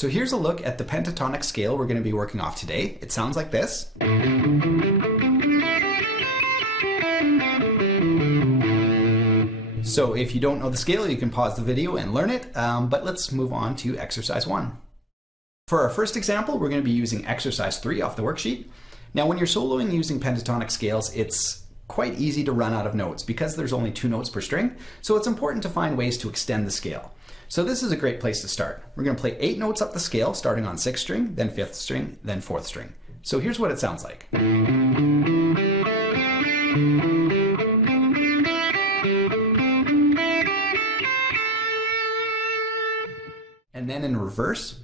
So here's a look at the pentatonic scale we're going to be working off today. It sounds like this. So if you don't know the scale, you can pause the video and learn it, but let's move on to exercise 1. For our first example, we're going to be using exercise 3 off the worksheet. Now when you're soloing using pentatonic scales, it's quite easy to run out of notes because there's only 2 notes per string, so it's important to find ways to extend the scale. So this is a great place to start. We're going to play 8 notes up the scale, starting on 6th string, then 5th string, then 4th string. So here's what it sounds like. And then in reverse.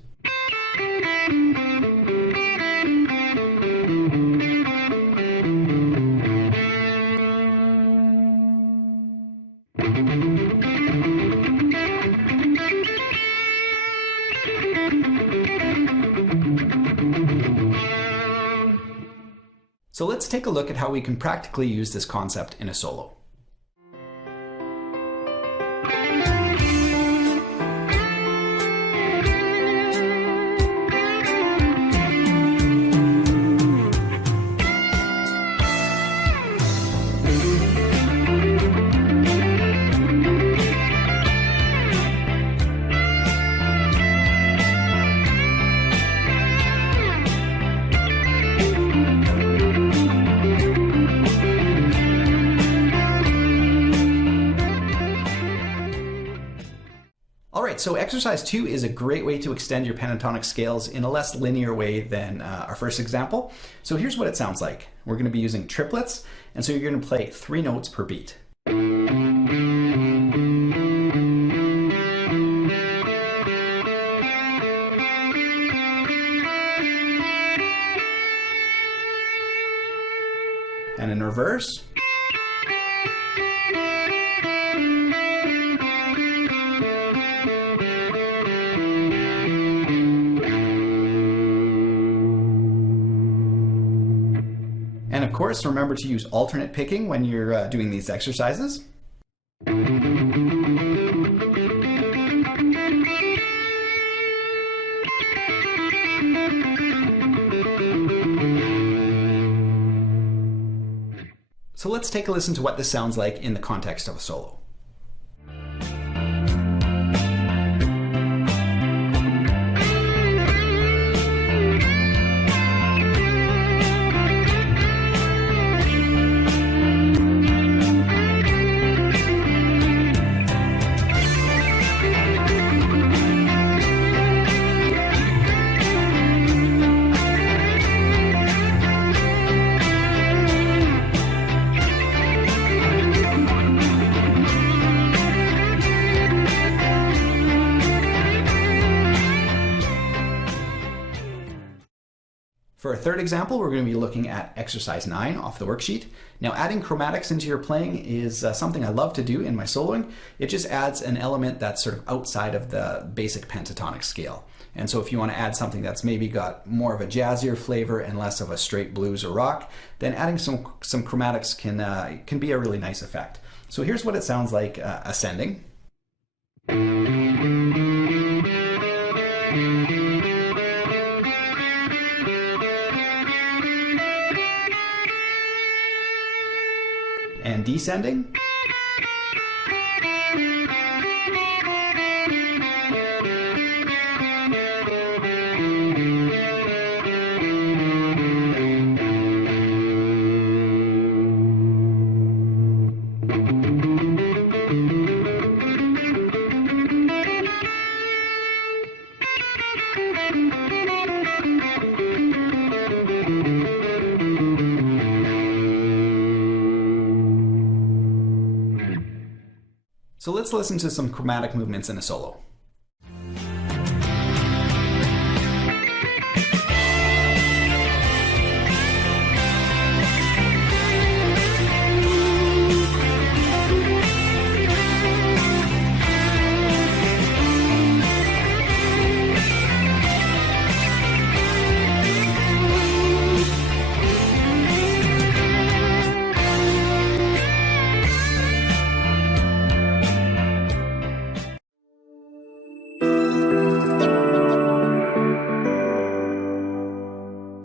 So let's take a look at how we can practically use this concept in a solo. Alright, so exercise 2 is a great way to extend your pentatonic scales in a less linear way than our first example. So here's what it sounds like. We're going to be using triplets, and so you're going to play 3 notes per beat. And in reverse. And of course, remember to use alternate picking when you're doing these exercises. So let's take a listen to what this sounds like in the context of a solo. For our third example, we're going to be looking at exercise 9 off the worksheet. Now, adding chromatics into your playing is something I love to do in my soloing. It just adds an element that's sort of outside of the basic pentatonic scale. And so if you want to add something that's maybe got more of a jazzier flavor and less of a straight blues or rock, then adding some chromatics can be a really nice effect. So here's what it sounds like ascending. And descending. So let's listen to some chromatic movements in a solo.